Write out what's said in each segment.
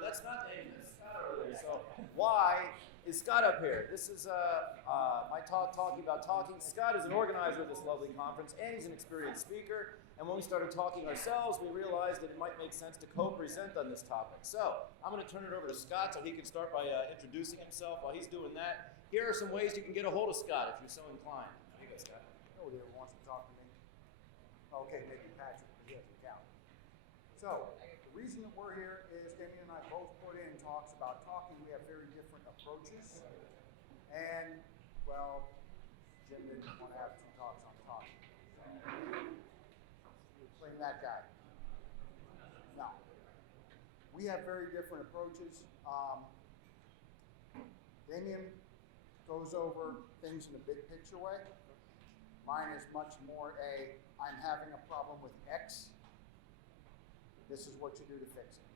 That's not Damian, that's Scott over there. So why is Scott up here? This is my talking about talking. Scott is an organizer of this lovely conference, and he's an experienced speaker. And when we started talking ourselves, we realized that it might make sense to co-present on this topic. So I'm going to turn it over to Scott so he can start by introducing himself. While he's doing that, here are some ways you can get a hold of Scott if you're so inclined. Here you go, Scott. Nobody ever wants to talk to me. Okay, maybe Patrick, but he doesn't count. So, the reason that we're here is Damian and I both put in talks about talking. We have very different approaches. And, well, Jim didn't want to have two talks on talking. You're playing that guy. No. We have very different approaches. Damian goes over things in a big picture way. Mine is much more I'm having a problem with X. This is what you do to fix it.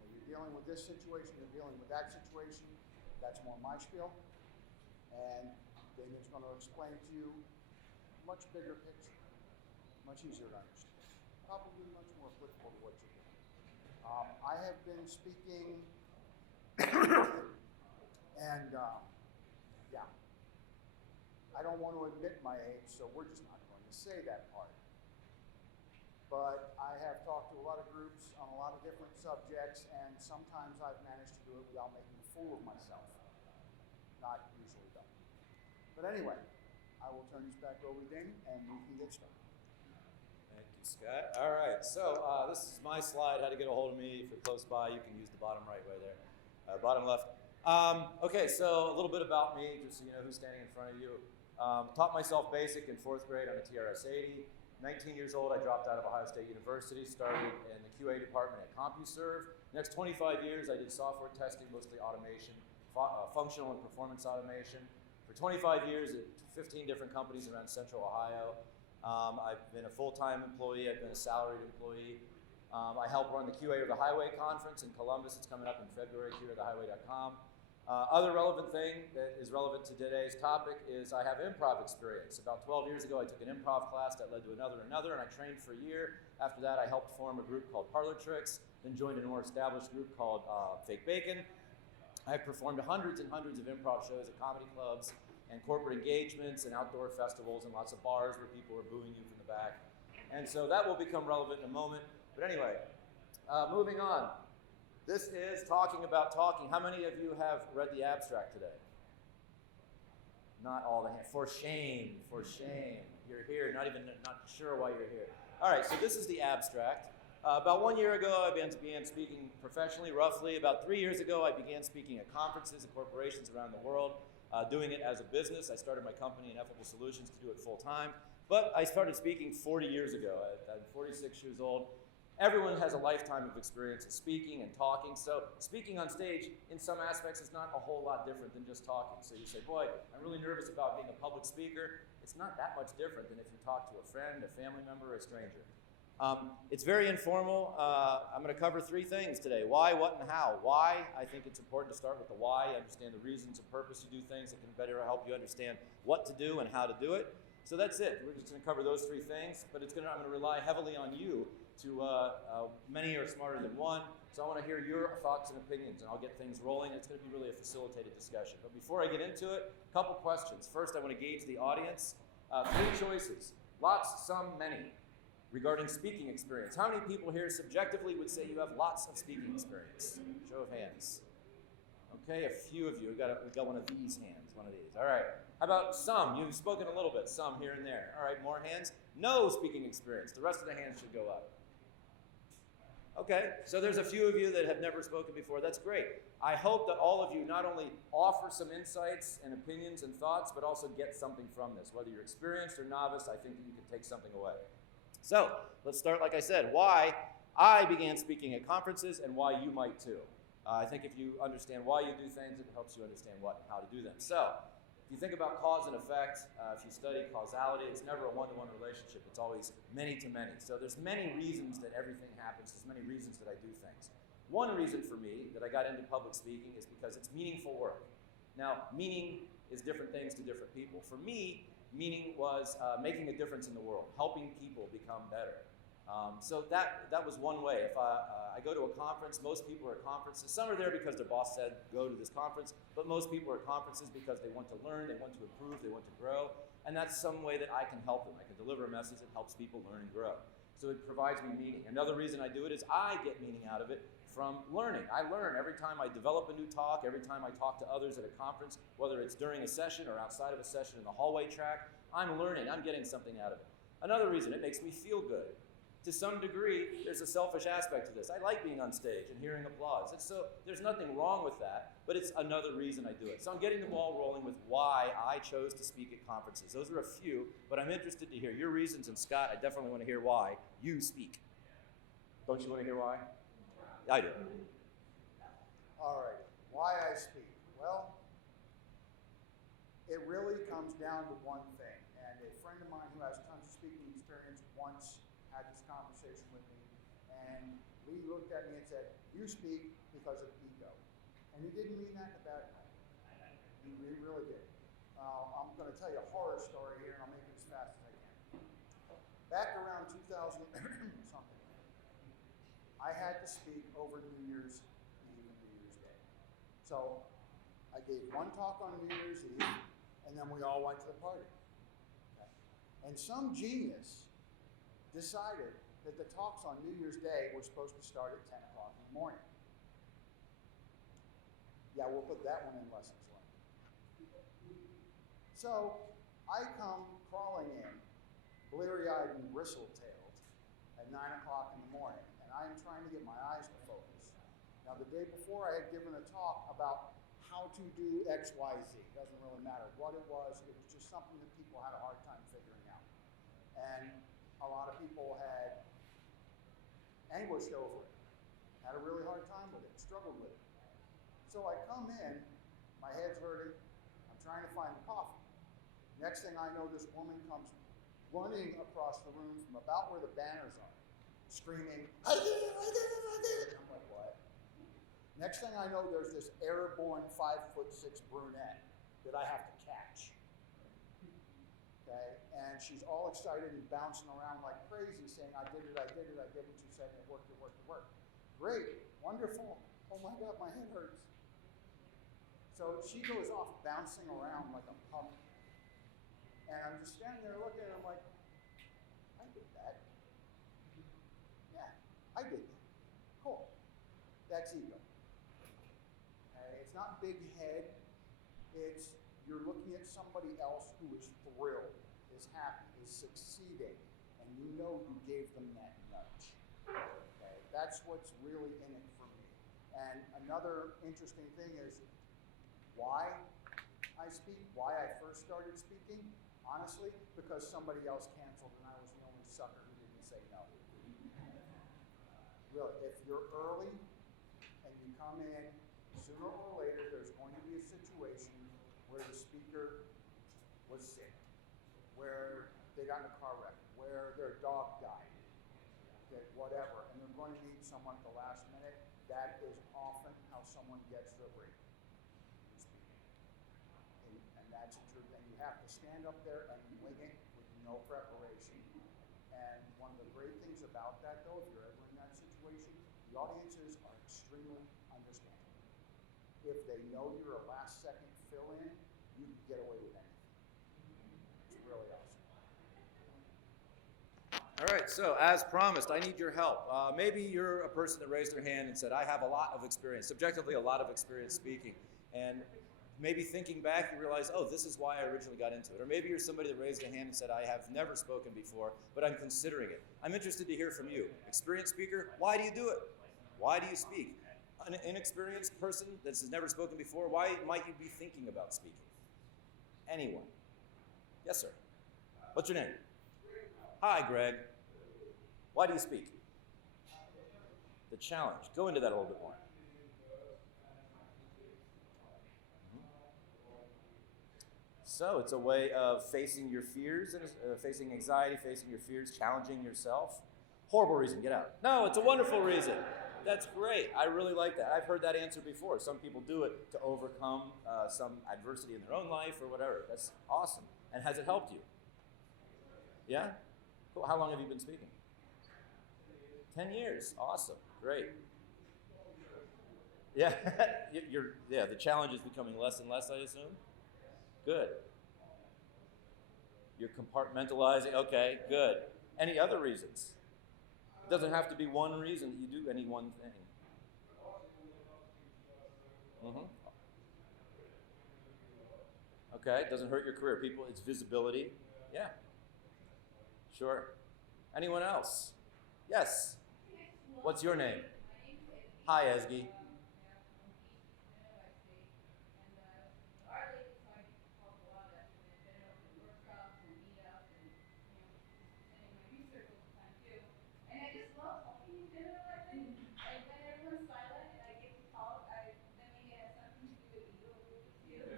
When you're dealing with this situation, you're dealing with that situation. That's more my spiel. And Damian's going to explain to you a much bigger picture, much easier to understand, probably much more applicable to what you do. I have been speaking, and yeah, I don't want to admit my age, so we're just not going to say that part. But I have talked to a lot of groups on a lot of different subjects, and sometimes I've managed to do it without making a fool of myself. Not usually though. But anyway, I will turn this back over to Damian, and we can get started. Thank you, Scott. All right, so this is my slide, how to get a hold of me. If you're close by, you can use the bottom right way there, bottom left. Okay, so a little bit about me, just so you know who's standing in front of you. Taught myself BASIC in 4th grade on a TRS-80. 19 years old, I dropped out of Ohio State University, started in the QA department at CompuServe. Next 25 years, I did software testing, mostly automation, functional and performance automation. For 25 years at 15 different companies around Central Ohio. I've been a full-time employee, I've been a salaried employee. I help run the QA of the Highway Conference in Columbus. It's coming up in February, QAthehighway.com. Other relevant thing that is relevant to today's topic is I have improv experience. About 12 years ago, I took an improv class that led to another, and I trained for a year. After that, I helped form a group called Parlor Tricks, then joined a more established group called Fake Bacon. I've performed hundreds and hundreds of improv shows at comedy clubs and corporate engagements and outdoor festivals and lots of bars where people are booing you from the back. And so that will become relevant in a moment. But anyway, moving on. This is talking about talking. How many of you have read the abstract today? Not all the hands. For shame, for shame. You're here, not sure why you're here. All right, so this is the abstract. About 1 year ago, I began speaking professionally, roughly. About 3 years ago, I began speaking at conferences and corporations around the world, doing it as a business. I started my company, Ineffable Solutions, to do it full time. But I started speaking 40 years ago. I'm 46 years old. Everyone has a lifetime of experience in speaking and talking, so speaking on stage in some aspects is not a whole lot different than just talking. So you say, boy, I'm really nervous about being a public speaker. It's not that much different than if you talk to a friend, a family member, or a stranger. It's very informal. I'm going to cover 3 things today: why, what, and how. Why, I think it's important to start with the why, understand the reasons and purpose you do things that can better help you understand what to do and how to do it. So that's it. We're just going to cover those 3 things, but I'm going to rely heavily on you to, many are smarter than one, so I want to hear your thoughts and opinions, and I'll get things rolling. It's going to be really a facilitated discussion. But before I get into it, a couple questions. First, I want to gauge the audience. 3 choices, lots, some, many, regarding speaking experience. How many people here subjectively would say you have lots of speaking experience? Show of hands. Okay, a few of you. We've got one of these hands, one of these. All right. How about some? You've spoken a little bit, some here and there. All right, more hands. No speaking experience. The rest of the hands should go up. Okay, so there's a few of you that have never spoken before. That's great. I hope that all of you not only offer some insights and opinions and thoughts, but also get something from this. Whether you're experienced or novice, I think that you can take something away. So let's start, like I said, why I began speaking at conferences and why you might too. I think if you understand why you do things, it helps you understand what and how to do them. So if you think about cause and effect, if you study causality, it's never a one-to-one relationship. It's always many to many. So there's many reasons that everything happens. There's many reasons that I do things. One reason for me that I got into public speaking is because it's meaningful work. Now, meaning is different things to different people. For me, meaning was making a difference in the world, helping people become better. So that was one way. If I go to a conference, most people are at conferences. Some are there because their boss said, go to this conference, but most people are at conferences because they want to learn, they want to improve, they want to grow, and that's some way that I can help them. I can deliver a message that helps people learn and grow. So it provides me meaning. Another reason I do it is I get meaning out of it from learning. I learn every time I develop a new talk, every time I talk to others at a conference, whether it's during a session or outside of a session in the hallway track, I'm learning, I'm getting something out of it. Another reason, it makes me feel good. To some degree, there's a selfish aspect to this. I like being on stage and hearing applause. There's nothing wrong with that, but it's another reason I do it. So I'm getting the ball rolling with why I chose to speak at conferences. Those are a few, but I'm interested to hear your reasons, and Scott, I definitely want to hear why you speak. Don't you want to hear why? I do. All right, why I speak? Well, it really comes down to one thing, and a friend of mine who has tons of speaking experience once had this conversation with me, and he looked at me and said, you speak because of ego. And he didn't mean that in a bad way. He really did. I'm going to tell you a horror story here, and I'll make it as fast as I can. Back around 2000 something, I had to speak over New Year's Eve and New Year's Day. So I gave one talk on New Year's Eve, and then we all went to the party. Okay? And some genius decided that the talks on New Year's Day were supposed to start at 10 o'clock in the morning. Yeah, we'll put that one in lessons learned. So I come crawling in, bleary-eyed and bristle-tailed, at 9 o'clock in the morning, and I'm trying to get my eyes to focus. Now, the day before, I had given a talk about how to do X, Y, Z. It doesn't really matter what it was just something that people had a hard time figuring out. And a lot of people had anguished over it, had a really hard time with it, struggled with it. So I come in, my head's hurting, I'm trying to find the coffee. Next thing I know, this woman comes running across the room from about where the banners are, screaming, I did it, I did it, I did it. I'm like, what? Next thing I know, there's this airborne 5'6" brunette that I have to catch. Okay, and she's all excited and bouncing around like crazy, saying, I did it, I did it, I did what you said, and it worked, it worked, it worked. Great, wonderful. Oh my God, my head hurts. So she goes off bouncing around like a puppy. And I'm just standing there looking, and I'm like, I did that. Yeah, I did that. Cool. That's ego. Okay? It's not big head. It's you're looking at somebody else who is thrilled, is happy, is succeeding, and you know you gave them that nudge. Okay? That's what's really in it for me. And another interesting thing is why I speak, why I first started speaking, honestly, because somebody else canceled and I was the only sucker who didn't say no. Really, if you're early and you come in, sooner or later there's going to be a situation where the speaker was sick, where they got in a car wreck, where their dog died, okay, whatever, and they're going to need someone at the last minute. That is often how someone gets their break. And that's a true thing. You have to stand up there and wing it with no preparation. And one of the great things about that, though, if you're ever in that situation, the audiences are extremely understanding. If they know you're a last-second fill-in, you can get away with anything. It's really awesome. All right, so as promised, I need your help. Maybe you're a person that raised their hand and said, I have a lot of experience, subjectively a lot of experience speaking. And maybe thinking back, you realize, oh, this is why I originally got into it. Or maybe you're somebody that raised a hand and said, I have never spoken before, but I'm considering it. I'm interested to hear from you. Experienced speaker, why do you do it? Why do you speak? An inexperienced person that has never spoken before, why might you be thinking about speaking? Anyone? Yes, sir. What's your name? Hi, Greg. Why do you speak? The challenge. Go into that a little bit more. So it's a way of facing your fears, facing anxiety, facing your fears, challenging yourself. Horrible reason, get out. No, it's a wonderful reason. That's great. I really like that. I've heard that answer before. Some people do it to overcome some adversity in their own life or whatever. That's awesome. And has it helped you? Yeah? Cool. How long have you been speaking? 10 years. Awesome. Great. Yeah. The challenge is becoming less and less, I assume? Good. You're compartmentalizing. Okay, good. Any other reasons? It doesn't have to be one reason that you do any one thing. Mm-hmm. Okay, it doesn't hurt your career. People, it's visibility. Yeah. Sure. Anyone else? Yes. What's your name? Hi, Esgy.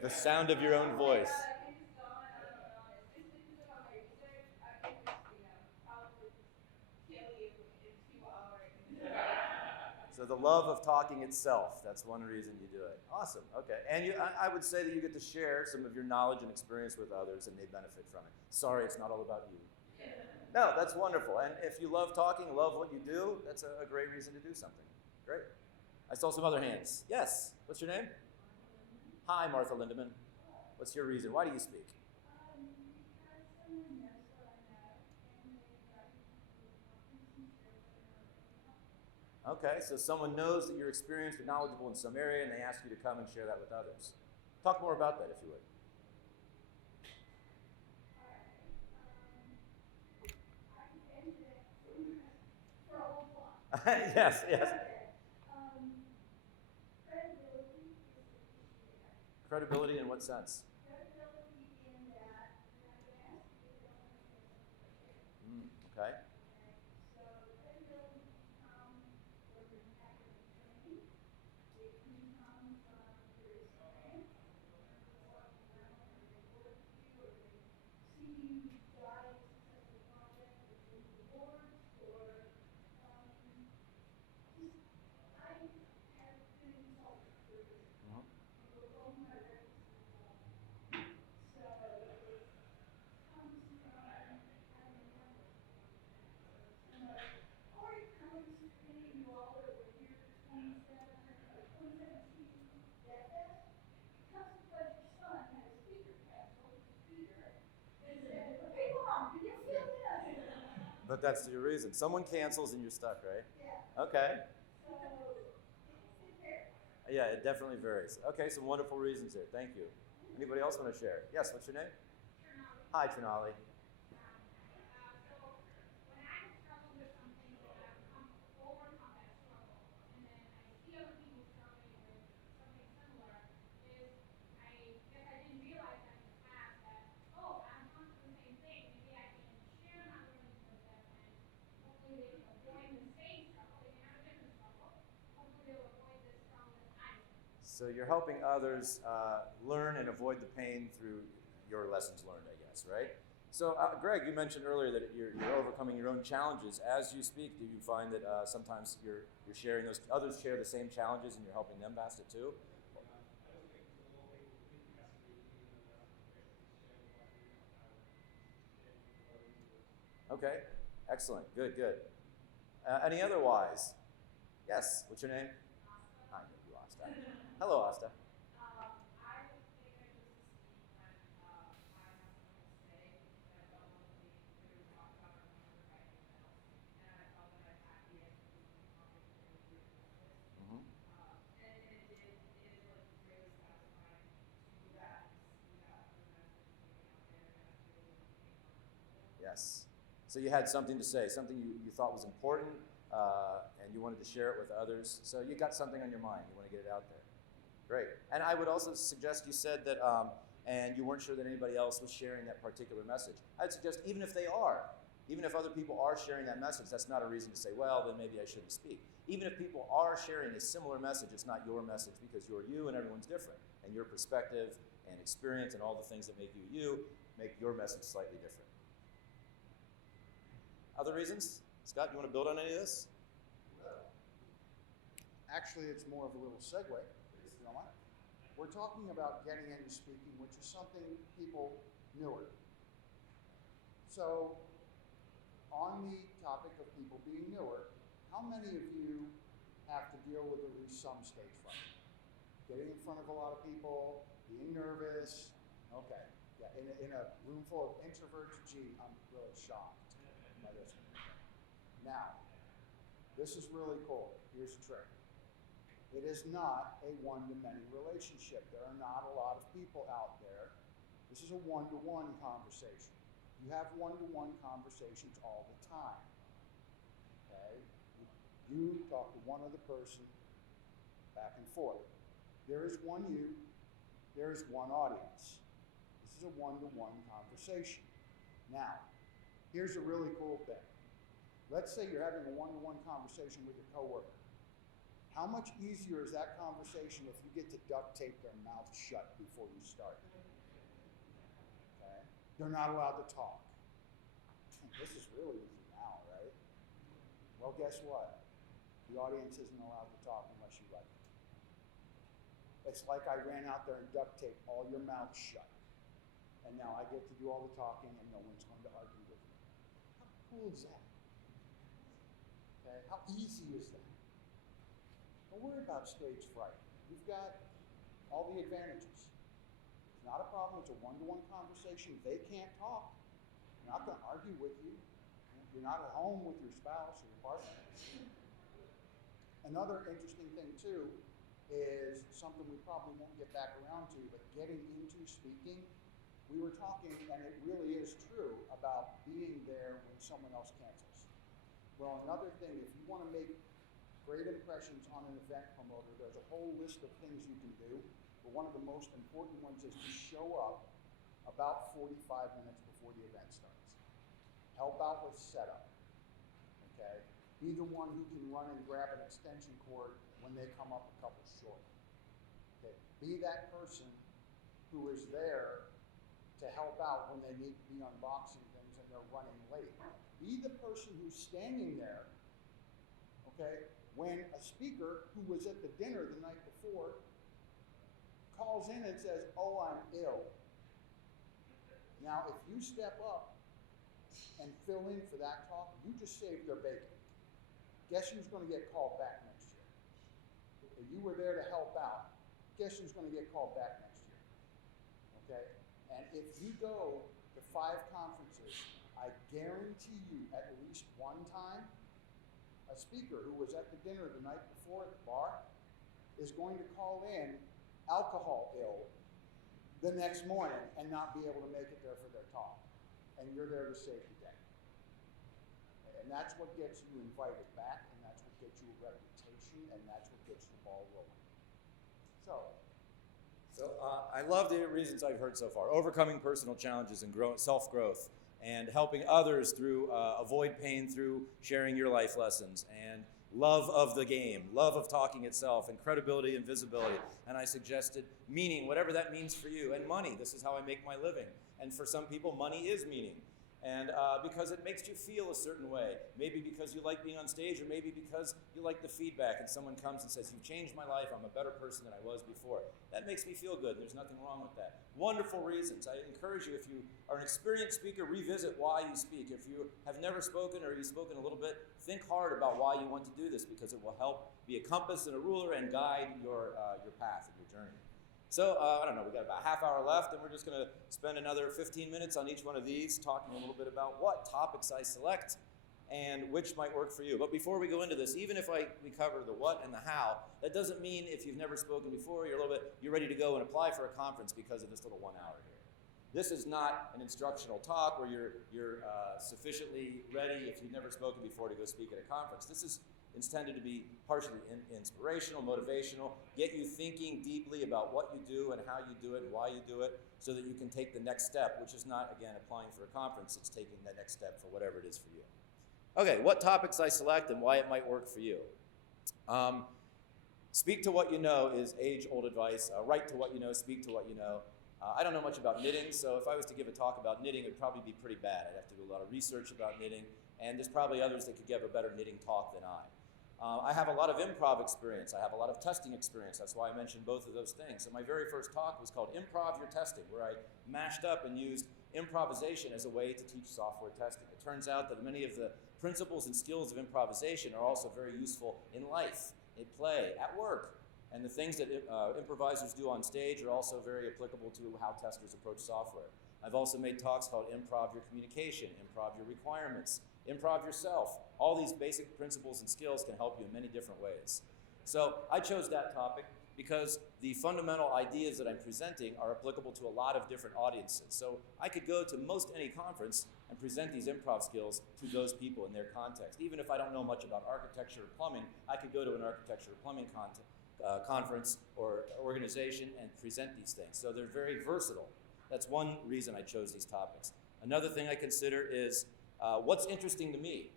The sound of your own voice. So the love of talking itself, that's one reason you do it. Awesome, okay. And I would say that you get to share some of your knowledge and experience with others and they benefit from it. Sorry, it's not all about you. No, that's wonderful. And if you love talking, love what you do, that's a great reason to do something. Great. I saw some other hands. Yes, what's your name? Hi, Martha Lindemann. What's your reason? Why do you speak? Okay, so someone knows that you're experienced and knowledgeable in some area and they ask you to come and share that with others. Talk more about that if you would. Yes, yes. Credibility in what sense? Okay. But that's your reason. Someone cancels and you're stuck, right? Yeah. Okay. Yeah, it definitely varies. Okay, some wonderful reasons here. Thank you. Anybody else want to share? Yes, what's your name? Hi, Trinali. So you're helping others learn and avoid the pain through your lessons learned, I guess, right? So Greg, you mentioned earlier that you're overcoming your own challenges. As you speak, do you find that sometimes you're sharing those, others share the same challenges and you're helping them past it too? Okay, excellent, good, good. Any other whys? Yes, what's your name? I know you, Asta. Hello, Asta. Mhm. Yes. So you had something to say, something you thought was important, and you wanted to share it with others. So you got something on your mind. You want to get it out there. Great. And I would also suggest you said that, and you weren't sure that anybody else was sharing that particular message. I'd suggest even if they are, even if other people are sharing that message, that's not a reason to say, well, then maybe I shouldn't speak. Even if people are sharing a similar message, it's not your message because you're you and everyone's different. And your perspective and experience and all the things that make you you make your message slightly different. Other reasons? Scott, you want to build on any of this? Actually, it's more of a little segue, if you don't mind. We're talking about getting into speaking, which is something people newer. So, on the topic of people being newer, How many of you have to deal with at least some stage fright? Getting in front of a lot of people, being nervous. Okay, yeah, in a room full of introverts, gee, I'm really shocked by this one. Now, this is really cool. Here's the trick. It is not a one-to-many relationship. There are not a lot of people out there. This is a one-to-one conversation. You have one-to-one conversations all the time. Okay? You talk to one other person, back and forth. There is one you, there is one audience. This is a one-to-one conversation. Now, here's a really cool thing. Let's say you're having a one-to-one conversation with your coworker. How much easier is that conversation if you get to duct tape their mouth shut before you start? Okay? They're not allowed to talk. This is really easy now, right? Well, guess what? The audience isn't allowed to talk unless you like it. It's like I ran out there and duct taped all your mouth shut. And now I get to do all the talking and no one's going to argue with me. How cool is that? Okay? How easy is that? Don't worry about stage fright. You've got all the advantages. It's not a problem. It's a one-to-one conversation. They can't talk. They're not going to argue with you. You're not at home with your spouse or your partner. Another interesting thing, too, is something we probably won't get back around to, but getting into speaking, we were talking, and it really is true, about being there when someone else cancels. Well, another thing, if you want to make great impressions on an event promoter, there's a whole list of things you can do, but one of the most important ones is to show up about 45 minutes before the event starts. Help out with setup, okay? Be the one who can run and grab an extension cord when they come up a couple short. Okay? Be that person who is there to help out when they need to be unboxing things and they're running late. Be the person who's standing there, okay, when a speaker who was at the dinner the night before calls in and says, "Oh, I'm ill." Now, if you step up and fill in for that talk, you just saved their bacon. Guess who's going to get called back next year? If you were there to help out, guess who's going to get called back next year? Okay? And if you go to 5 conferences, I guarantee you at least one time, a speaker who was at the dinner the night before at the bar is going to call in alcohol ill the next morning and not be able to make it there for their talk. And you're there to save the day. And that's what gets you invited back, and that's what gets you a reputation, and that's what gets the ball rolling. So I love the reasons I've heard so far. Overcoming personal challenges and self-growth, and helping others through avoid pain through sharing your life lessons, and love of the game, love of talking itself, and credibility and visibility. And I suggested meaning, whatever that means for you, and money. This is how I make my living. And for some people, money is meaning. And because it makes you feel a certain way. Maybe because you like being on stage, or maybe because you like the feedback and someone comes and says, "You've changed my life, I'm a better person than I was before." That makes me feel good, and there's nothing wrong with that. Wonderful reasons. I encourage you, if you are an experienced speaker, revisit why you speak. If you have never spoken or you've spoken a little bit, think hard about why you want to do this, because it will help be a compass and a ruler and guide your path and your journey. So, I don't know, we got about a half hour left, and we're just going to spend another 15 minutes on each one of these, talking a little bit about what topics I select and which might work for you. But before we go into this, even if we cover the what and the how, that doesn't mean if you've never spoken before, you're ready to go and apply for a conference because of this little 1 hour here. This is not an instructional talk where you're sufficiently ready if you've never spoken before to go speak at a conference. This is intended to be partially inspirational, motivational, get you thinking deeply about what you do and how you do it and why you do it, so that you can take the next step, which is not, again, applying for a conference, it's taking that next step for whatever it is for you. Okay, what topics I select and why it might work for you. Speak to what you know is age-old advice. Write to what you know, speak to what you know. I don't know much about knitting, so if I was to give a talk about knitting, it would probably be pretty bad. I'd have to do a lot of research about knitting, and there's probably others that could give a better knitting talk than I. I have a lot of improv experience. I have a lot of testing experience. That's why I mentioned both of those things. So my very first talk was called Improv Your Testing, where I mashed up and used improvisation as a way to teach software testing. It turns out that many of the principles and skills of improvisation are also very useful in life, in play, at work. And the things that improvisers do on stage are also very applicable to how testers approach software. I've also made talks called Improv Your Communication, Improv Your Requirements, Improv Yourself. All these basic principles and skills can help you in many different ways. So I chose that topic because the fundamental ideas that I'm presenting are applicable to a lot of different audiences. So I could go to most any conference and present these improv skills to those people in their context. Even if I don't know much about architecture or plumbing, I could go to an architecture or plumbing conference or organization and present these things. So they're very versatile. That's one reason I chose these topics. Another thing I consider is what's interesting to me.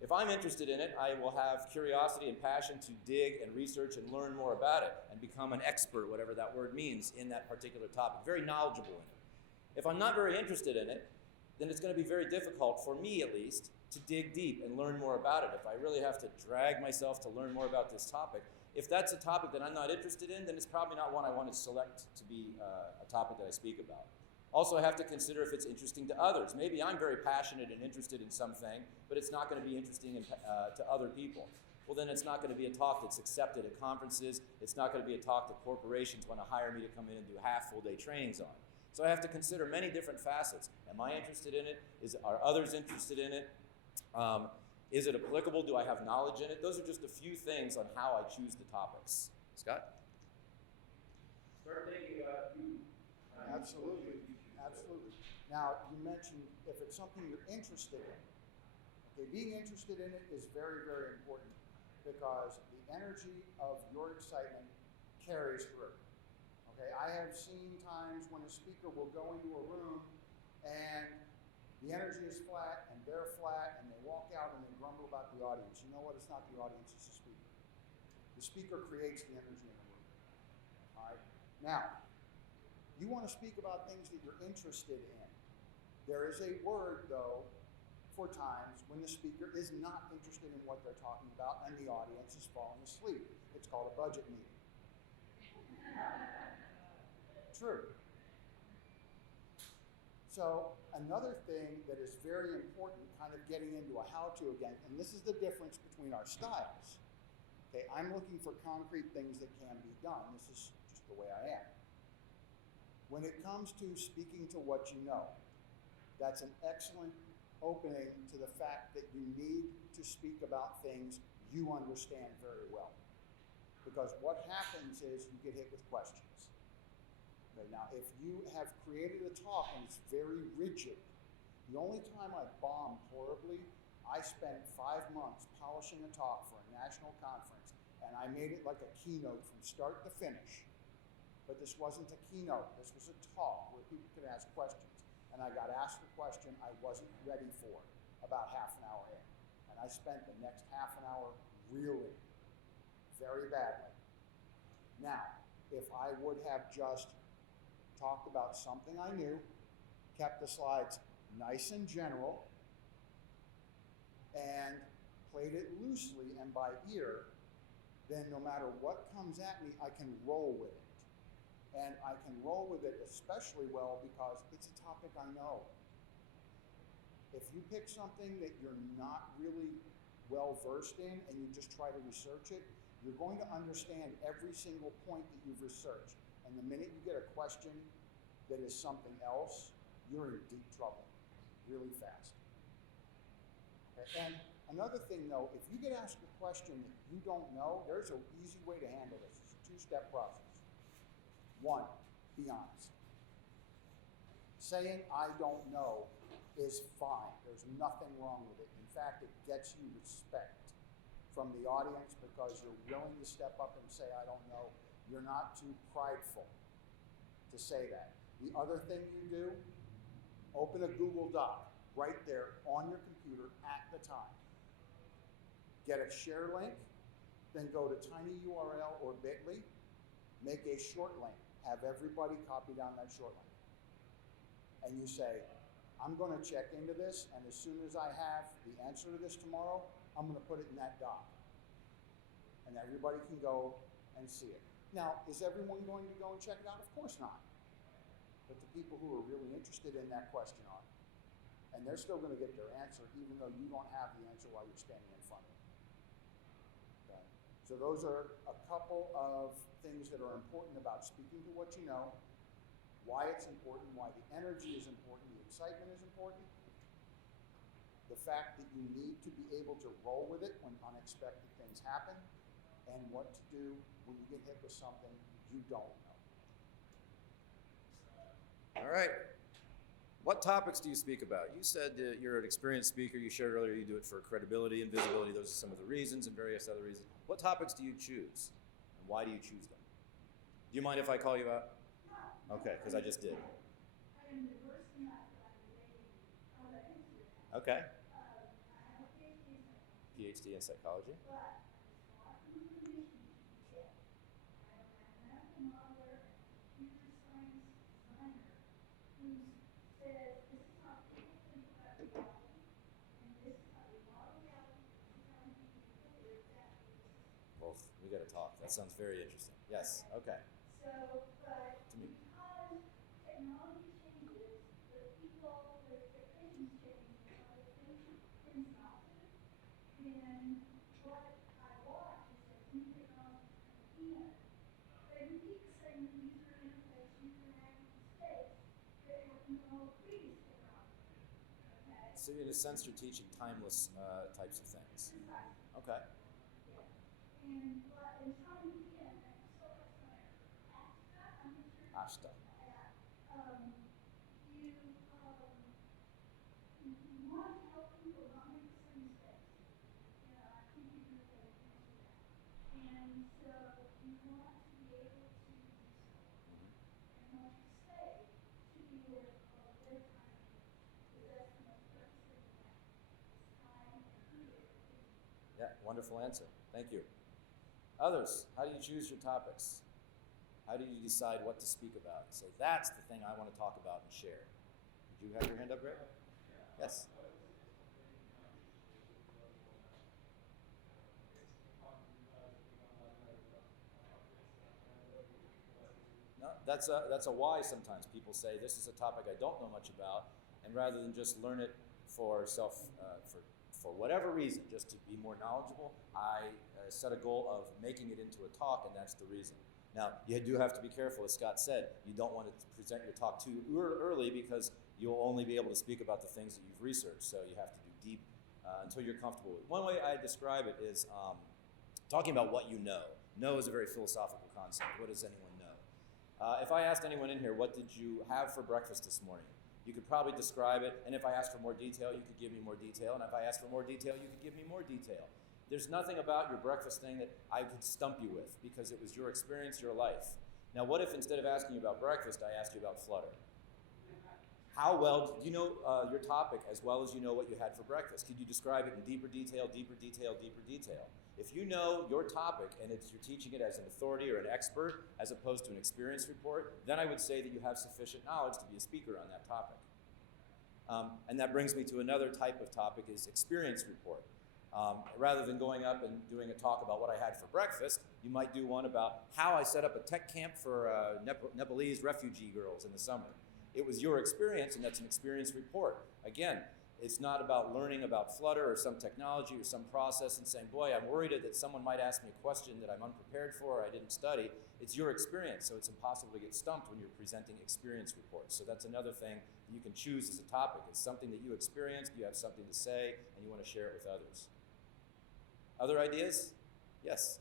If I'm interested in it, I will have curiosity and passion to dig and research and learn more about it and become an expert, whatever that word means, in that particular topic, very knowledgeable in it. If I'm not very interested in it, then it's going to be very difficult, for me at least, to dig deep and learn more about it. If I really have to drag myself to learn more about this topic, if that's a topic that I'm not interested in, then it's probably not one I want to select to be a topic that I speak about. Also, I have to consider if it's interesting to others. Maybe I'm very passionate and interested in something, but it's not going to be interesting to other people. Well, then it's not going to be a talk that's accepted at conferences. It's not going to be a talk that corporations want to hire me to come in and do full-day trainings on. So I have to consider many different facets. Am I interested in it? Are others interested in it? Is it applicable? Do I have knowledge in it? Those are just a few things on how I choose the topics. Scott? Start thinking about you. Absolutely. Absolutely. Now, you mentioned if it's something you're interested in. Okay, being interested in it is very, very important because the energy of your excitement carries through. Okay, I have seen times when a speaker will go into a room and the energy is flat and they're flat and they walk out and they grumble about the audience. You know what? It's not the audience, it's the speaker. The speaker creates the energy in the room. All right? Now, you want to speak about things that you're interested in. There is a word, though, for times when the speaker is not interested in what they're talking about and the audience is falling asleep. It's called a budget meeting. True. So another thing that is very important, kind of getting into a how-to again, and this is the difference between our styles. Okay, I'm looking for concrete things that can be done. This is just the way I am. When it comes to speaking to what you know, that's an excellent opening to the fact that you need to speak about things you understand very well. Because what happens is you get hit with questions. Okay, now, if you have created a talk and it's very rigid, the only time I bombed horribly, I spent 5 months polishing a talk for a national conference, and I made it like a keynote from start to finish. But this wasn't a keynote, this was a talk where people could ask questions. And I got asked a question I wasn't ready for about half an hour in. And I spent the next half an hour reeling very badly. Now, if I would have just talked about something I knew, kept the slides nice and general, and played it loosely and by ear, then no matter what comes at me, I can roll with it. And I can roll with it especially well because it's a topic I know. If you pick something that you're not really well versed in and you just try to research it, you're going to understand every single point that you've researched. And the minute you get a question that is something else, you're in deep trouble really fast. Okay? And another thing though, if you get asked a question that you don't know, there's an easy way to handle this. It's a two-step process. 1, be honest. Saying I don't know is fine. There's nothing wrong with it. In fact, it gets you respect from the audience because you're willing to step up and say I don't know. You're not too prideful to say that. The other thing you do, open a Google Doc right there on your computer at the time. Get a share link, then go to tinyurl or bit.ly, make a short link. Have everybody copy down that short link. And you say, I'm going to check into this, and as soon as I have the answer to this tomorrow, I'm going to put it in that doc. And everybody can go and see it. Now, is everyone going to go and check it out? Of course not. But the people who are really interested in that question are. And they're still going to get their answer even though you don't have the answer while you're standing in front of them. Okay? So those are a couple of things that are important about speaking to what you know, why it's important, why the energy is important, the excitement is important, the fact that you need to be able to roll with it when unexpected things happen, and what to do when you get hit with something you don't know. All right. What topics do you speak about? You said you're an experienced speaker. You shared earlier you do it for credibility and visibility. Those are some of the reasons and various other reasons. What topics do you choose? And why do you choose them? Do you mind if I call you out? Okay, because I just did. Okay. PhD in psychology. Well, we got to talk. That sounds very interesting. Yes. Okay. So, but To me. because technology changes, the people, their expectations change, because things not to, then what I watch is that new technology comes in, they repeat the same user interface, user interactive mistakes that happened on all the previous technology. Okay? So in a sense, you're teaching timeless types of things. Precisely. Okay. Yeah. And but in trying to get, and so that's not I'm not sure. Ashta. You want to help people not make the same mistakes. You know, I think you're going to answer that. And so you want to be able to do so. And what you say should be where their time is. Because that's the most precious thing we have. It's time and who they're thinking. Yeah, wonderful answer. Thank you. Others, how do you choose your topics? How do you decide what to speak about? You say, that's the thing I want to talk about and share. Did you have your hand up, Rick? Yes. No, that's a why sometimes. People say, this is a topic I don't know much about, and rather than just learn it for for whatever reason, just to be more knowledgeable, I set a goal of making it into a talk, and that's the reason. Now, you do have to be careful, as Scott said. You don't want to present your talk too early because you'll only be able to speak about the things that you've researched, so you have to do deep until you're comfortable with it. One way I describe it is talking about what you know. Know is a very philosophical concept. What does anyone know? If I asked anyone in here, what did you have for breakfast this morning? You could probably describe it, and if I asked for more detail, you could give me more detail, and if I asked for more detail, you could give me more detail. There's nothing about your breakfast thing that I could stump you with, because it was your experience, your life. Now, what if instead of asking you about breakfast, I asked you about Flutter? How well do you know your topic as well as you know what you had for breakfast? Could you describe it in deeper detail, deeper detail, deeper detail? If you know your topic and you're teaching it as an authority or an expert as opposed to an experience report, then I would say that you have sufficient knowledge to be a speaker on that topic. And that brings me to another type of topic is experience report. Rather than going up and doing a talk about what I had for breakfast, you might do one about how I set up a tech camp for Nepalese refugee girls in the summer. It was your experience, and that's an experience report. Again, it's not about learning about Flutter or some technology or some process and saying, boy, I'm worried that someone might ask me a question that I'm unprepared for or I didn't study. It's your experience, so it's impossible to get stumped when you're presenting experience reports. So that's another thing that you can choose as a topic. It's something that you experienced, you have something to say, and you want to share it with others. Other ideas? Yes.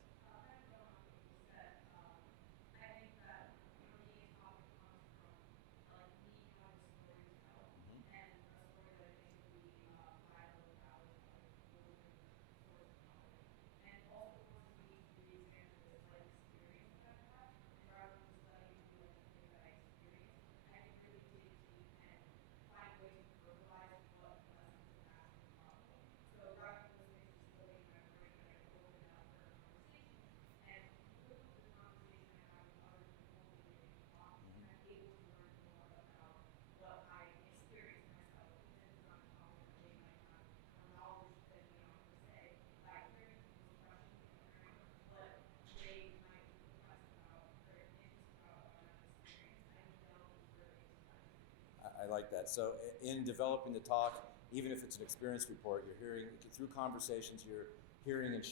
I like that. So in developing the talk, even if it's an experience report, you're hearing, through conversations, you're hearing and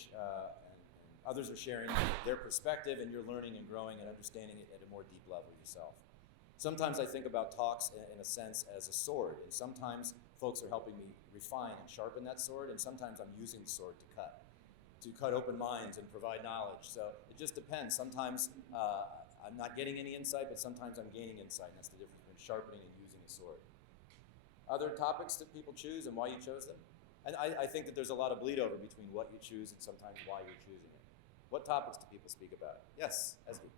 others are sharing their perspective, and you're learning and growing and understanding it at a more deep level yourself. Sometimes I think about talks in a sense as a sword, and sometimes folks are helping me refine and sharpen that sword, and sometimes I'm using the sword to cut open minds and provide knowledge. So it just depends. Sometimes I'm not getting any insight, but sometimes I'm gaining insight, and that's the difference between sharpening and using a sword. Other topics that people choose and why you chose them? And I think that there's a lot of bleed over between what you choose and sometimes why you're choosing it. What topics do people speak about? Yes, Esby.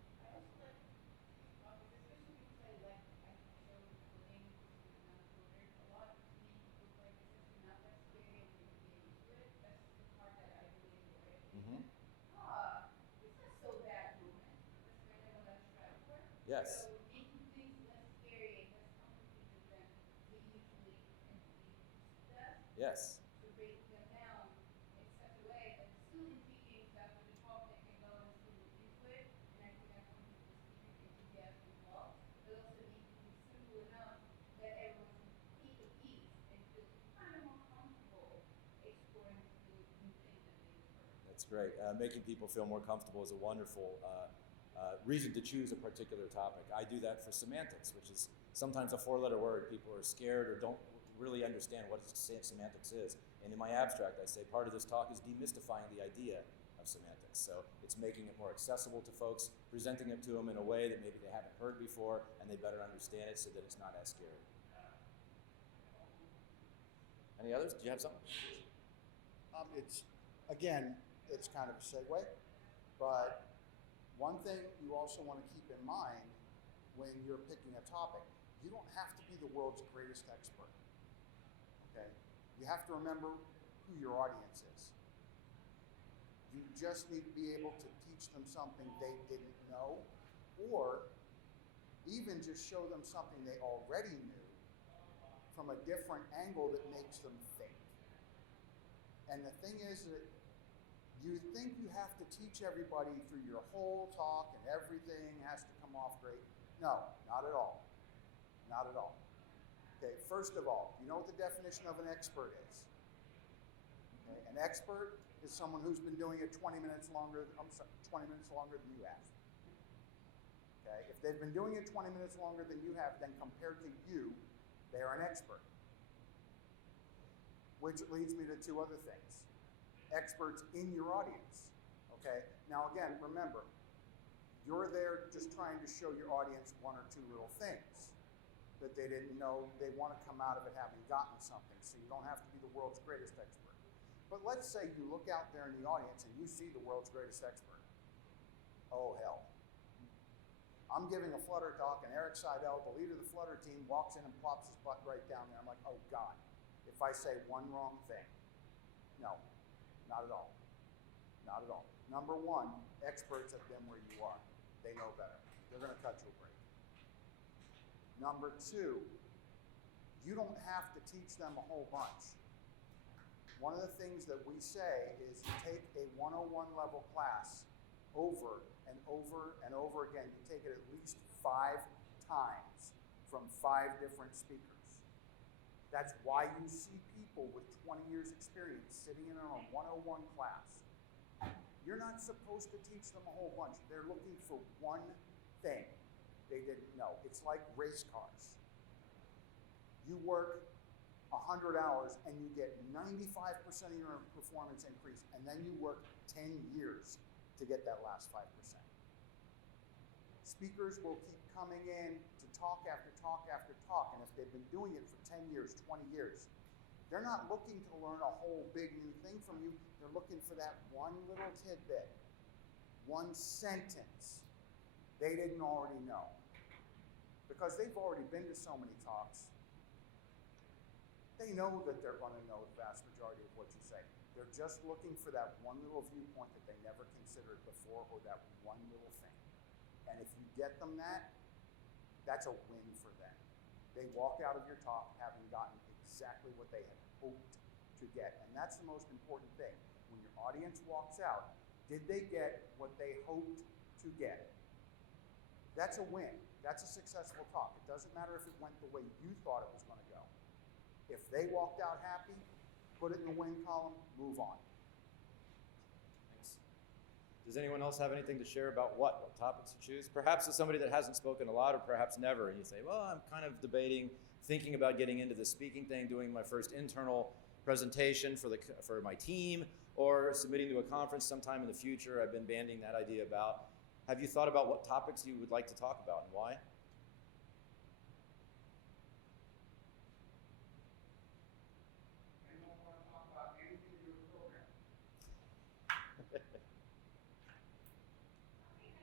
Yes. So making things less scary and less complicated than we usually tend to be does. Yes. So breaking them down in such a way that it's still intriguing, so after the talk they can go and still look into it, and I think that's something the speaker's enthusiasm as well, but also making it simple enough that everyone can take a piece and feel kind of more comfortable exploring the new things that they've heard. That's great. Making people feel more comfortable is a wonderful reason to choose a particular topic. I do that for semantics, which is sometimes a four-letter word. People are scared or don't really understand what semantics is. And in my abstract, I say part of this talk is demystifying the idea of semantics. So it's making it more accessible to folks, presenting it to them in a way that maybe they haven't heard before, and they better understand it so that it's not as scary. Any others? Do you have something? It's kind of a segue, but one thing you also want to keep in mind when you're picking a topic, you don't have to be the world's greatest expert, okay? You have to remember who your audience is. You just need to be able to teach them something they didn't know, or even just show them something they already knew from a different angle that makes them think. And the thing is that you think you have to teach everybody through your whole talk and everything has to come off great. No, not at all. Not at all. Okay, first of all, you know what the definition of an expert is? Okay, an expert is someone who's been doing it 20 minutes longer than you have. Okay, if they've been doing it 20 minutes longer than you have, then compared to you, they are an expert. Which leads me to two other things. Experts in your audience, okay? Now again, remember, you're there just trying to show your audience one or two little things that they didn't know. They want to come out of it having gotten something, so you don't have to be the world's greatest expert. But let's say you look out there in the audience and you see the world's greatest expert. Oh hell. I'm giving a Flutter talk and Eric Seidel, the leader of the Flutter team, walks in and plops his butt right down there. I'm like, oh God, if I say one wrong thing. No. Not at all. Not at all. Number one, experts have been where you are. They know better. They're going to cut you a break. Number two, you don't have to teach them a whole bunch. One of the things that we say is you take a 101 level class over and over and over again. You take it at least 5 times from 5 different speakers. That's why you see people with 20 years experience sitting in a 101 class. You're not supposed to teach them a whole bunch. They're looking for one thing they didn't know. It's like race cars. You work 100 hours and you get 95% of your performance increase, and then you work 10 years to get that last 5%. Speakers will keep coming in to talk after talk after talk, and if they've been doing it for 10 years, 20 years, they're not looking to learn a whole big new thing from you. They're looking for that one little tidbit, one sentence they didn't already know. Because they've already been to so many talks, they know that they're going to know the vast majority of what you say. They're just looking for that one little viewpoint that they never considered before, or that one little thing. And if you get them that, that's a win for them. They walk out of your talk having gotten exactly what they had hoped to get. And that's the most important thing. When your audience walks out, did they get what they hoped to get? That's a win. That's a successful talk. It doesn't matter if it went the way you thought it was going to go. If they walked out happy, put it in the win column, move on. Thanks. Does anyone else have anything to share about what topics to choose? Perhaps as somebody that hasn't spoken a lot, or perhaps never, and you say, well, I'm kind of debating, thinking about getting into the speaking thing, doing my first internal presentation for my team, or submitting to a conference sometime in the future. I've been banding that idea about. Have you thought about what topics you would like to talk about and why? Anyone want to talk about anything in your program? Something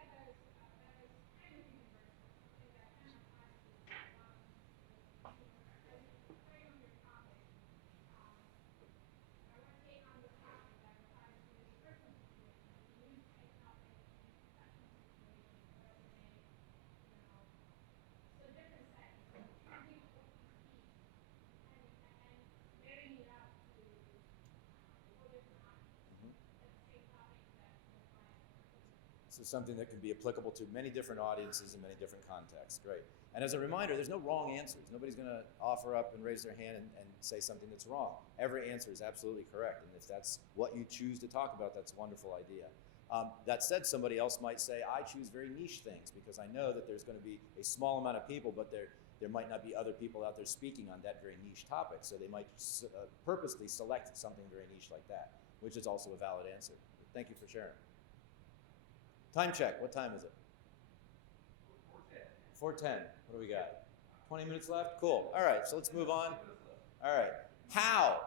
that is kind of universal, something that kind of applies to a lot of depending on your topic. I want to take on the topic that applies to a personal situation. You use a topic in a professional situation, a resume, so different settings. So choosing what you speak and marrying it out to a whole different audience. At the same topic that will apply to everyone. So something that can be applicable to many different audiences in many different contexts. Great. And as a reminder, there's no wrong answers. Nobody's going to offer up and raise their hand and say something that's wrong. Every answer is absolutely correct. And if that's what you choose to talk about, that's a wonderful idea. That said, somebody else might say, I choose very niche things because I know that there's going to be a small amount of people, but there might not be other people out there speaking on that very niche topic. So they might purposely select something very niche like that, which is also a valid answer. Thank you for sharing. Time check. What time is it? 4:10. What do we got? 20 minutes left? Cool. All right, so let's move on. All right. How?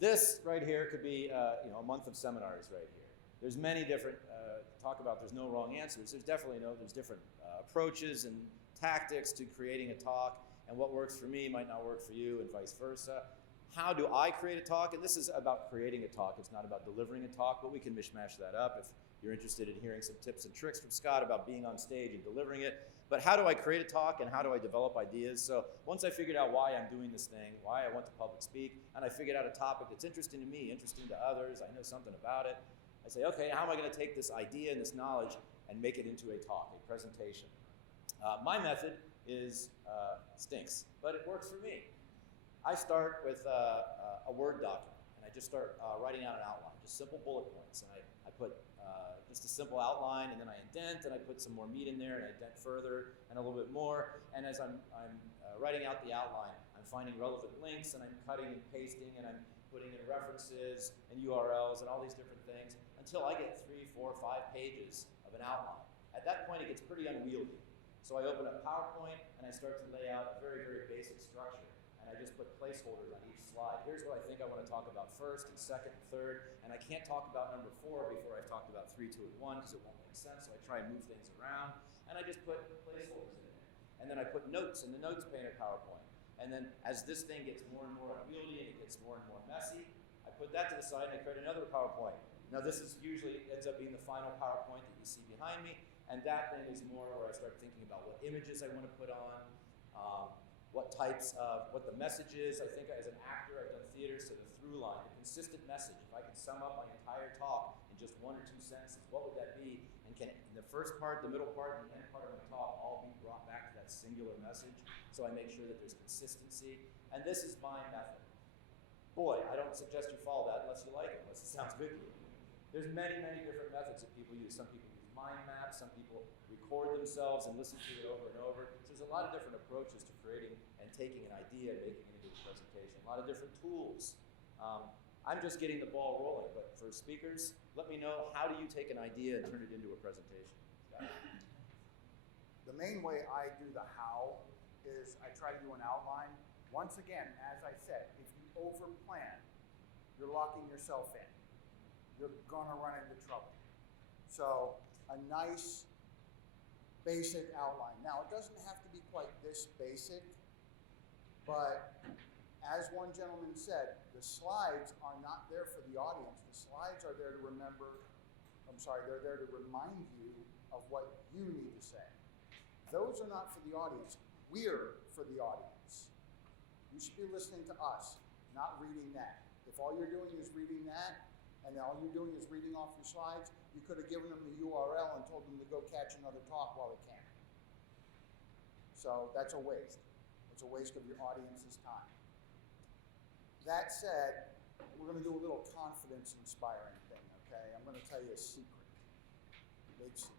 This right here could be a month of seminars right here. There's many different, talk about there's no wrong answers. There's definitely there's different approaches and tactics to creating a talk, and what works for me might not work for you and vice versa. How do I create a talk? And this is about creating a talk. It's not about delivering a talk, but we can mishmash that up if you're interested in hearing some tips and tricks from Scott about being on stage and delivering it. But how do I create a talk and how do I develop ideas? So once I figured out why I'm doing this thing, why I want to public speak, and I figured out a topic that's interesting to me, interesting to others, I know something about it, I say, okay, how am I going to take this idea and this knowledge and make it into a talk, a presentation? My method is stinks, but it works for me. I start with a Word document, and I just start writing out an outline, just simple bullet points. And I put just a simple outline, and then I indent, and I put some more meat in there, and I indent further, and a little bit more. And as I'm writing out the outline, I'm finding relevant links, and I'm cutting and pasting, and I'm putting in references and URLs and all these different things until I get 3, 4, 5 pages of an outline. At that point, it gets pretty unwieldy. So I open up PowerPoint, and I start to lay out a very, very basic structure. And I just put placeholders on each slide. Here's what I think I want to talk about first and second and third. And I can't talk about number 4 before I've talked about 3, 2, and 1 because it won't make sense. So I try and move things around. And I just put placeholders in there. And then I put notes in the notes pane of PowerPoint. And then as this thing gets more and more unwieldy and it gets more and more messy, I put that to the side and I create another PowerPoint. Now this is usually ends up being the final PowerPoint that you see behind me. And that then is more where I start thinking about what images I want to put on, what types of, what the message is. I think as an actor, I've done theater, so the through line, the consistent message. If I could sum up my entire talk in just 1 or 2 sentences, what would that be? And can the first part, the middle part, and the end part of my talk all be brought back to that singular message? So I make sure that there's consistency. And this is my method. Boy, I don't suggest you follow that unless you like it, unless it sounds good to you. There's many, many different methods that people use. Some people use mind maps, some people record themselves and listen to it over and over. So there's a lot of different approaches to creating and taking an idea and making it into a presentation. A lot of different tools. I'm just getting the ball rolling, but for speakers, let me know, how do you take an idea and turn it into a presentation? The main way I do the how is I try to do an outline. Once again, as I said, if you over-plan, you're locking yourself in. You're gonna run into trouble. So a nice basic outline. Now, it doesn't have to be quite this basic, but as one gentleman said, the slides are not there for the audience. The slides are there to they're there to remind you of what you need to say. Those are not for the audience. We're for the audience. You should be listening to us, not reading that. If all you're doing is reading that, and all you're doing is reading off your slides, you could have given them the URL and told them to go catch another talk while they can. So that's a waste. It's a waste of your audience's time. That said, we're going to do a little confidence-inspiring thing, okay? I'm going to tell you a secret, a big secret.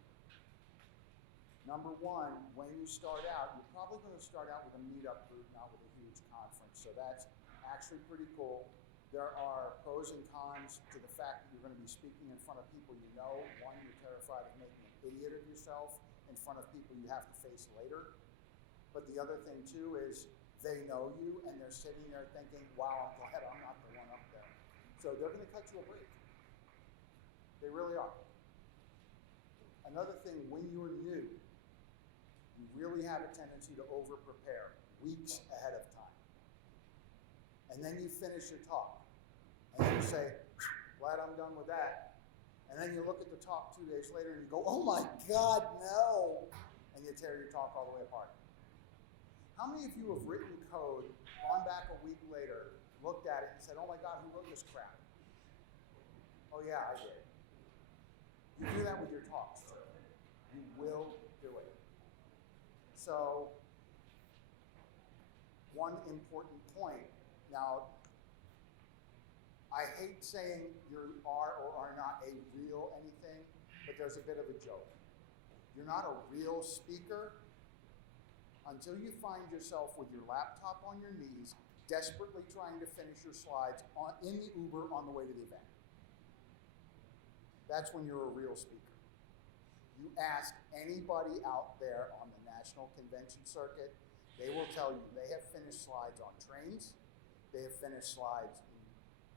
Number one, when you start out, you're probably going to start out with a meetup group, not with a huge conference. So that's actually pretty cool. There are pros and cons to the fact that you're going to be speaking in front of people you know. One, you're terrified of making an idiot of yourself in front of people you have to face later. But the other thing too is they know you and they're sitting there thinking, wow, I'm glad I'm not the one up there. So they're going to cut you a break. They really are. Another thing, when you're new, you really have a tendency to over-prepare weeks ahead of time. And then you finish your talk. And then you say, glad I'm done with that. And then you look at the talk 2 days later and you go, oh my God, no. And you tear your talk all the way apart. How many of you have written code, gone back a week later, looked at it and said, oh my God, who wrote this crap? Oh yeah, I did. You do that with your talks too. You will do it. So, one important point. Now, I hate saying you are or are not a real anything, but there's a bit of a joke. You're not a real speaker until you find yourself with your laptop on your knees, desperately trying to finish your slides in the Uber on the way to the event. That's when you're a real speaker. You ask anybody out there on the national convention circuit, they will tell you they have finished slides on trains, they have finished slides in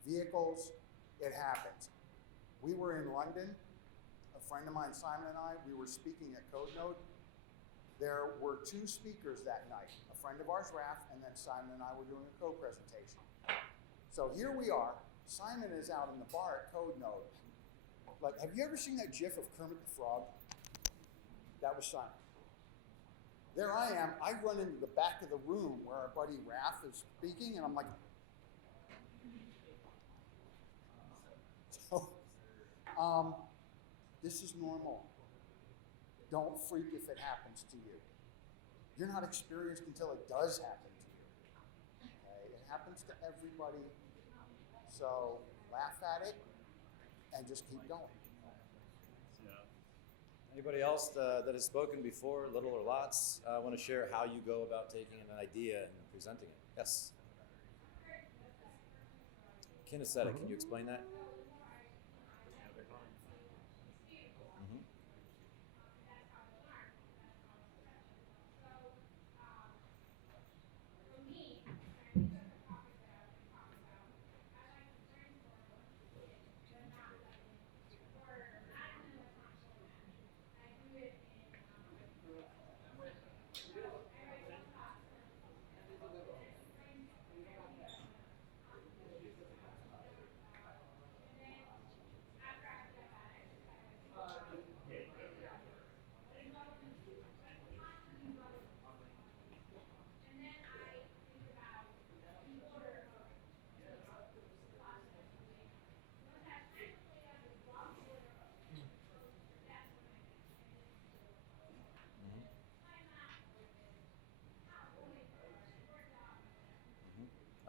vehicles. It happens. We were in London, a friend of mine, Simon and I, we were speaking at CodeNode. There were two speakers that night, a friend of ours, Raph, and then Simon and I were doing a code presentation. So here we are, Simon is out in the bar at CodeNode. Like, have you ever seen that GIF of Kermit the Frog? That was Simon. There I am, I run into the back of the room where our buddy Raph is speaking, and I'm like, so, this is normal. Don't freak if it happens to you. You're not experienced until it does happen to you. Okay? It happens to everybody. So laugh at it and just keep going. Anybody else that has spoken before, little or lots, want to share how you go about taking an idea and presenting it? Yes. Kinesthetic, can you explain that?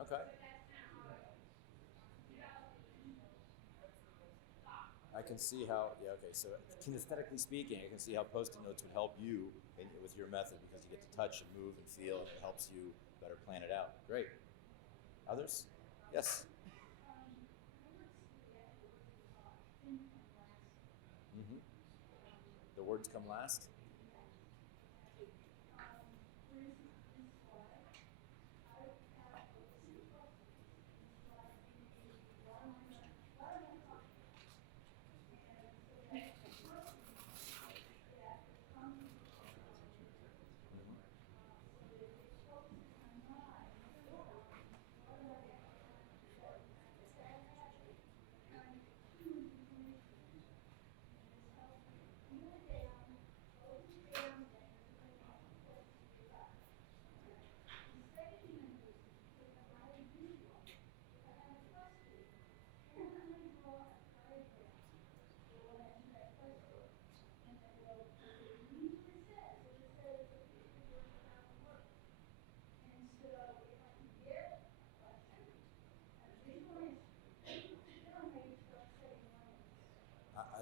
Okay. I can see how, yeah, okay, so kinesthetically speaking, I can see how Postit Notes would help you with your method because you get to touch and move and feel, and it helps you better plan it out. Great. Others? Yes? Mm-hmm. The words come last?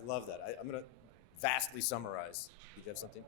I love that. I'm going to vastly summarize. Did you have something?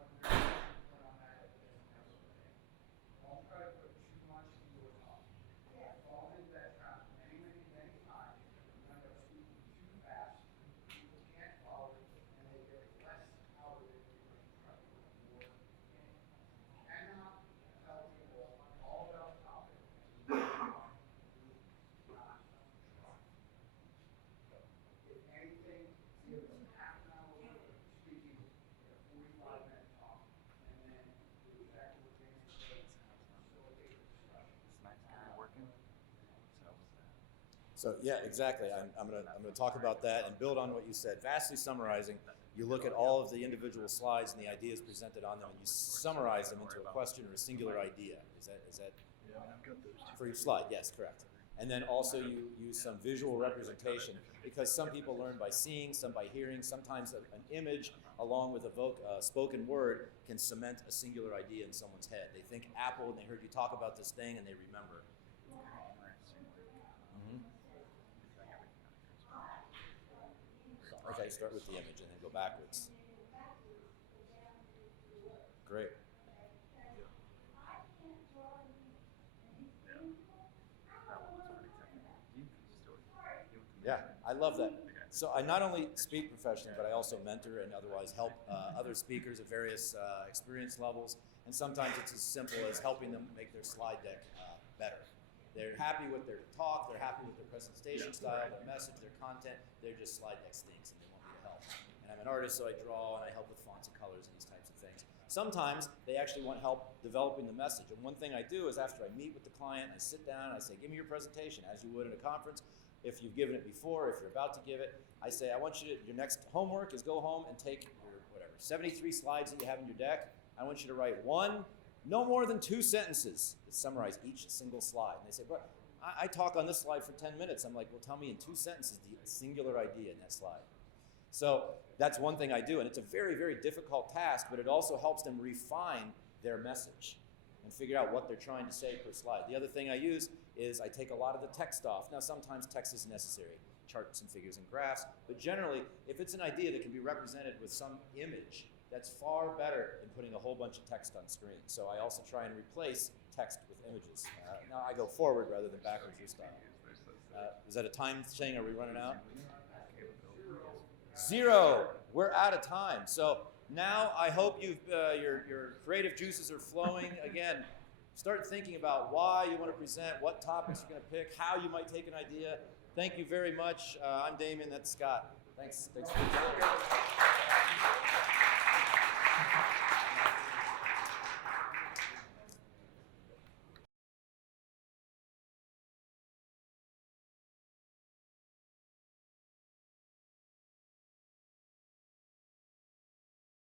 So yeah, exactly. I'm gonna talk about that and build on what you said. Vastly summarizing, you look at all of the individual slides and the ideas presented on them, and you summarize them into a question or a singular idea. Is that Yeah, I've got those two. for each slide? Yes, correct. And then also you use some visual representation, because some people learn by seeing, some by hearing. Sometimes an image along with a spoken word can cement a singular idea in someone's head. They think Apple and they heard you talk about this thing and they remember. Okay, start with the image and then go backwards. Great. Yeah, I love that. So I not only speak professionally, but I also mentor and otherwise help other speakers at various experience levels. And sometimes it's as simple as helping them make their slide deck better. They're happy with their talk, they're happy with their presentation style, their message, their content. Their just slide deck stinks and they want me to help. And I'm an artist, so I draw and I help with fonts and colors and these types of things. Sometimes they actually want help developing the message. And one thing I do is after I meet with the client, I sit down, I say, give me your presentation as you would at a conference. If you've given it before, if you're about to give it, I say, I want you to, your next homework is go home and take your, whatever, 73 slides that you have in your deck. I want you to write no more than 2 sentences that summarize each single slide. And they say, but I talk on this slide for 10 minutes. I'm like, well, tell me in 2 sentences the singular idea in that slide. So that's one thing I do, and it's a very, very difficult task, but it also helps them refine their message and figure out what they're trying to say per slide. The other thing I use is I take a lot of the text off. Now, sometimes text is necessary, charts and figures and graphs, but generally, if it's an idea that can be represented with some image, that's far better than putting a whole bunch of text on screen. So I also try and replace text with images. Now I go forward rather than backwards this time. Is that a time thing? Are we running out? 0. We're out of time. So now I hope your creative juices are flowing. Again, start thinking about why you want to present, what topics you're going to pick, how you might take an idea. Thank you very much. I'm Damian. That's Scott. Thanks for joining.